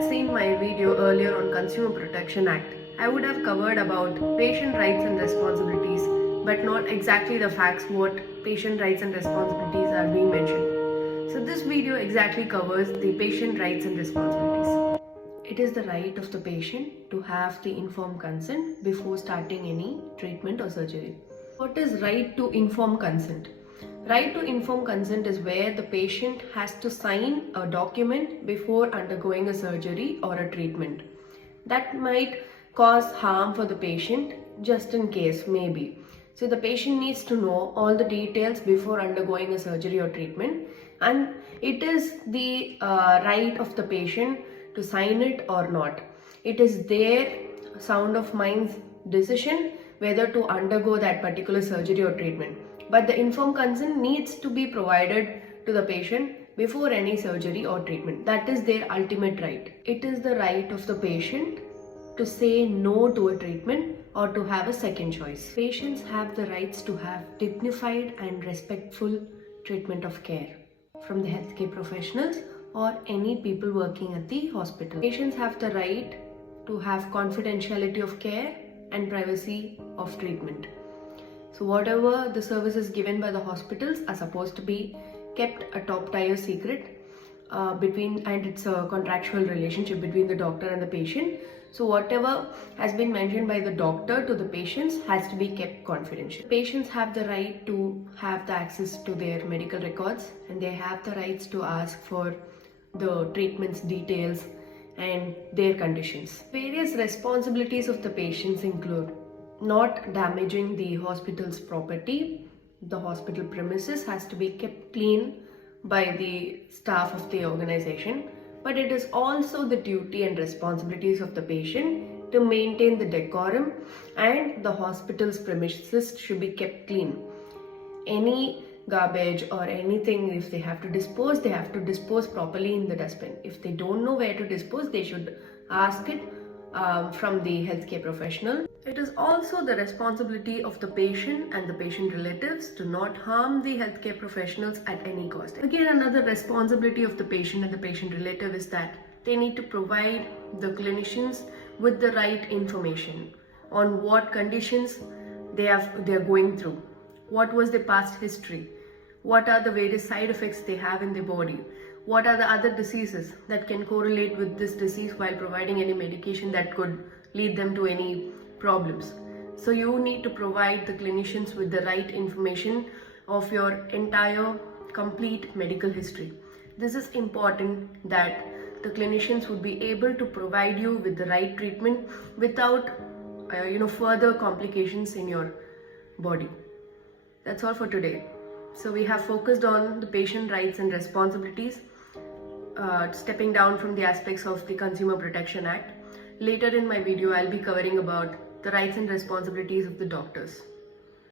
had seen my video earlier on Consumer Protection Act, I would have covered about patient rights and responsibilities, but not exactly the facts what patient rights and responsibilities are being mentioned. So this video exactly covers the patient rights and responsibilities. It is the right of the patient to have the informed consent before starting any treatment or surgery. What is right to informed consent? Right to informed consent is where the patient has to sign a document before undergoing a surgery or a treatment. That might cause harm for the patient, just in case, maybe. So the patient needs to know all the details before undergoing a surgery or treatment, and it is the right of the patient to sign it or not. It is their sound of mind's decision whether to undergo that particular surgery or treatment. But the informed consent needs to be provided to the patient before any surgery or treatment. That is their ultimate right. It is the right of the patient to say no to a treatment or to have a second choice. Patients have the rights to have dignified and respectful treatment of care from the healthcare professionals or any people working at the hospital. Patients have the right to have confidentiality of care and privacy of treatment. So whatever the services given by the hospitals are supposed to be kept a top tier secret and it's a contractual relationship between the doctor and the patient. So whatever has been mentioned by the doctor to the patients has to be kept confidential. Patients have the right to have the access to their medical records, and they have the rights to ask for the treatment's details and their conditions. Various responsibilities of the patients include not damaging the hospital's property. The hospital premises has to be kept clean by the staff of the organization, but it is also the duty and responsibilities of the patient to maintain the decorum, and the hospital's premises should be kept clean. Any garbage or anything, if they have to dispose properly in the dustbin. If they don't know where to dispose, they should ask it from the healthcare professional. It is also the responsibility of the patient and the patient relatives to not harm the healthcare professionals at any cost. Again, another responsibility of the patient and the patient relative is that they need to provide the clinicians with the right information on what conditions they are going through, what was their past history, what are the various side effects they have in their body, what are the other diseases that can correlate with this disease while providing any medication that could lead them to any problems. So you need to provide the clinicians with the right information of your entire complete medical history. This is important that the clinicians would be able to provide you with the right treatment without further complications in your body. That's all for today. So we have focused on the patient rights and responsibilities, stepping down from the aspects of the Consumer Protection Act. Later in my video, I'll be covering about the rights and responsibilities of the doctors.